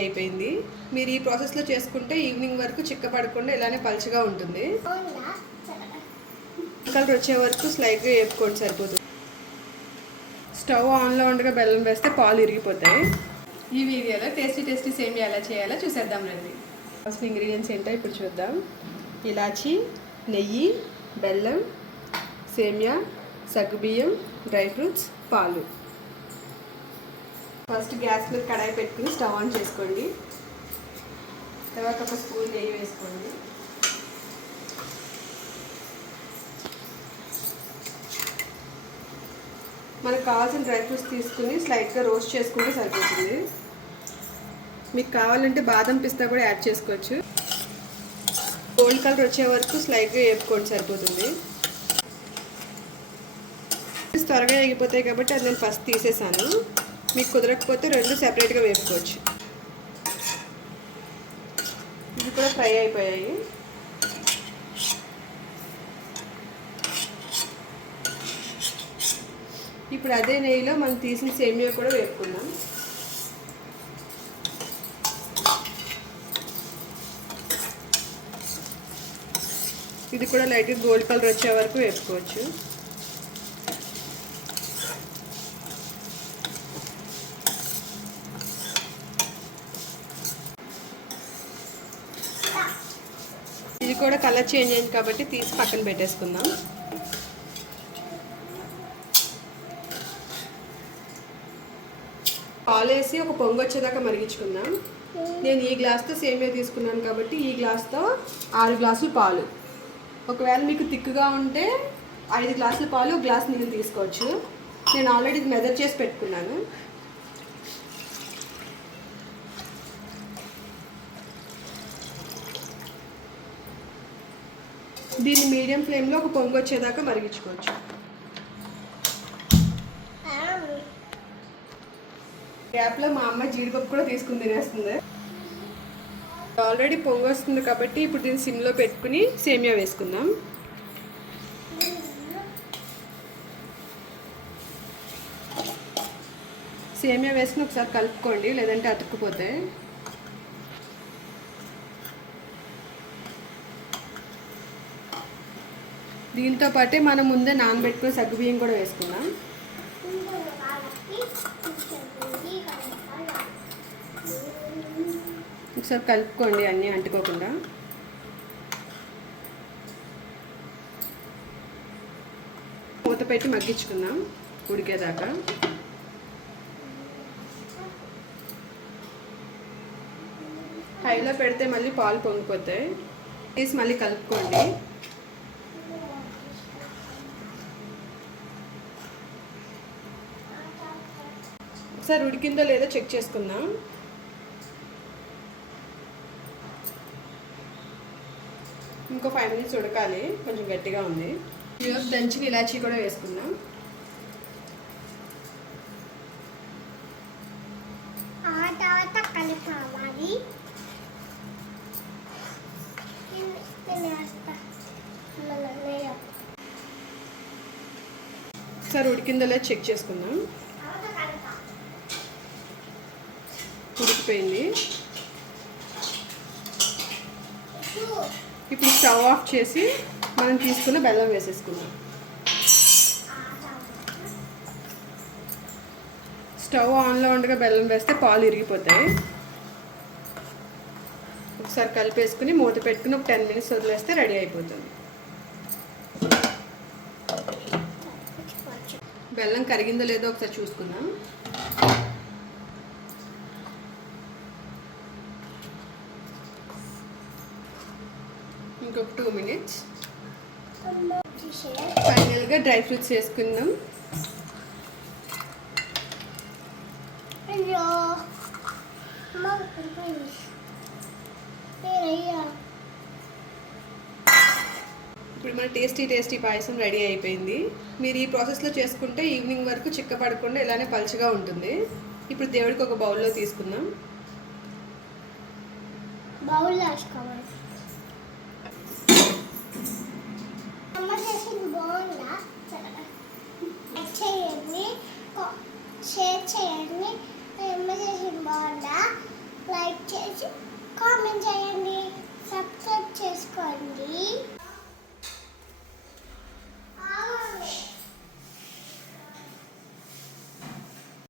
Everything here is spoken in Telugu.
అయిపోయింది. మీరు ఈ ప్రాసెస్లో చేసుకుంటే ఈవినింగ్ వరకు చిక్కపడకుండా ఇలానే పలుచగా ఉంటుంది. కలర్ వచ్చే వరకు స్లైట్గా వేపుకోండి, సరిపోతుంది. స్టవ్ ఆన్లో ఉండగా బెల్లం వేస్తే పాలు ఇరిగిపోతాయి. ఈ వీడియోలో టేస్టీ సేమియా ఎలా చేయాలో చూసేద్దాం రండి. ఫస్ట్ ఇంగ్రీడియంట్స్ ఏంటో ఇప్పుడు చూద్దాం. ఇలాచి, నెయ్యి, బెల్లం, సేమియా, సగ్గుబియ్యం, డ్రై ఫ్రూట్స్, పాలు. ఫస్ట్ గ్యాస్ మీద కడాయి పెట్టుకుని స్టవ్ ఆన్ చేసుకోండి. తర్వాత ఒక స్పూన్ నెయ్యి వేసుకోండి. మనకు కావాల్సిన డ్రై ఫ్రూట్స్ తీసుకుని స్లైట్గా రోస్ట్ చేసుకుంటే సరిపోతుంది. మీకు కావాలంటే బాదం పిస్తా కూడా యాడ్ చేసుకోవచ్చు. గోల్డ్ కలర్ వచ్చే వరకు స్లైట్గా వేపుకోండి, సరిపోతుంది. త్వరగా వేగిపోతాయి కాబట్టి అది నేను ఫస్ట్ తీసేసాను. మీకు కుదరకపోతే రెండు సెపరేట్గా వేపుకోవచ్చు. ఇది కూడా ఫ్రై అయిపోయాయి. ఇప్పుడు అదే నెయ్యిలో మనం తీసిన సేమియా కూడా వేపుకుందాం. ఇది కూడా లైట్గా గోల్డ్ కలర్ వచ్చే వరకు వేపుకోవచ్చు. ఇది కూడా కలర్ చేంజ్ అయింది కాబట్టి తీసి పక్కన పెట్టేసుకుందాం. పాలు వేసి ఒక పొంగు వచ్చేదాకా మరిగించుకుందాం. నేను ఈ గ్లాస్తో సేమియా తీసుకున్నాను కాబట్టి ఈ గ్లాస్తో 6 గ్లాసులు పాలు. ఒకవేళ మీకు తిక్కుగా ఉంటే 5 గ్లాసుల పాలు, 1 గ్లాస్ నీళ్ళు తీసుకోవచ్చు. నేను ఆల్రెడీ ఇది మెజర్ చేసి పెట్టుకున్నాను. దీన్ని మీడియం ఫ్లేమ్లో ఒక పొంగు వచ్చేదాకా మరిగించుకోవచ్చు. గ్యాప్లో మా అమ్మ జీడిపప్పు కూడా తీసుకుని తినేస్తుంది. ఆల్రెడీ పొంగు వస్తుంది కాబట్టి ఇప్పుడు దీన్ని సిమ్లో పెట్టుకుని సేమియా వేసుకుందాం. సేమియా వేసుకుని ఒకసారి కలుపుకోండి, లేదంటే అతుక్కుపోతాయి. దీంతో పాటే మనం ముందే నానబెట్టుకుని సగ్గుబియ్యం కూడా వేసుకుందాం. ఒకసారి కలుపుకోండి అన్నీ అంటుకోకుండా. మూత పెట్టి మగ్గించుకుందాం ఉడికేదాకా. హైలో పెడితే మళ్ళీ పాలు పొంగిపోతాయి. తీసి మళ్ళీ కలుపుకోండి. ఒకసారి ఉడికిందో లేదో చెక్ చేసుకుందాం. ఇంకో 5 మినిట్స్ ఉడకాలి, కొంచెం గట్టిగా ఉంది. దంచిన ఇలాచీ కూడా వేసుకుందాం. ఒకసారి ఉడికిందో లేదో చెక్ చేసుకుందాం. ఉడికిపోయింది. ఇప్పుడు స్టవ్ ఆఫ్ చేసి మనం తీసుకున్న బెల్లం వేసేసుకుందాం. స్టవ్ ఆన్లో ఉండగా బెల్లం వేస్తే పాలు ఇరిగిపోతాయి. ఒకసారి కలిపేసుకుని మూత పెట్టుకుని ఒక 10 మినిట్స్ వదిలేస్తే రెడీ అయిపోతుంది. బెల్లం కరిగిందో లేదో ఒకసారి చూసుకుందాం. ఇంకొక 2 మినిట్స్. ఫైనల్గా డ్రై ఫ్రూట్స్ వేసుకుందాం. ఇప్పుడు మన టేస్టీ పాయసం రెడీ అయిపోయింది. మీరు ఈ ప్రాసెస్లో చేసుకుంటే ఈవినింగ్ వరకు చిక్కపడకుండా ఇలానే పలుచగా ఉంటుంది. ఇప్పుడు దేవుడికి ఒక బౌల్లో తీసుకుందాం. షేర్ చేయండి. బాగుందా? లైక్ కామెంట్ చేయండి.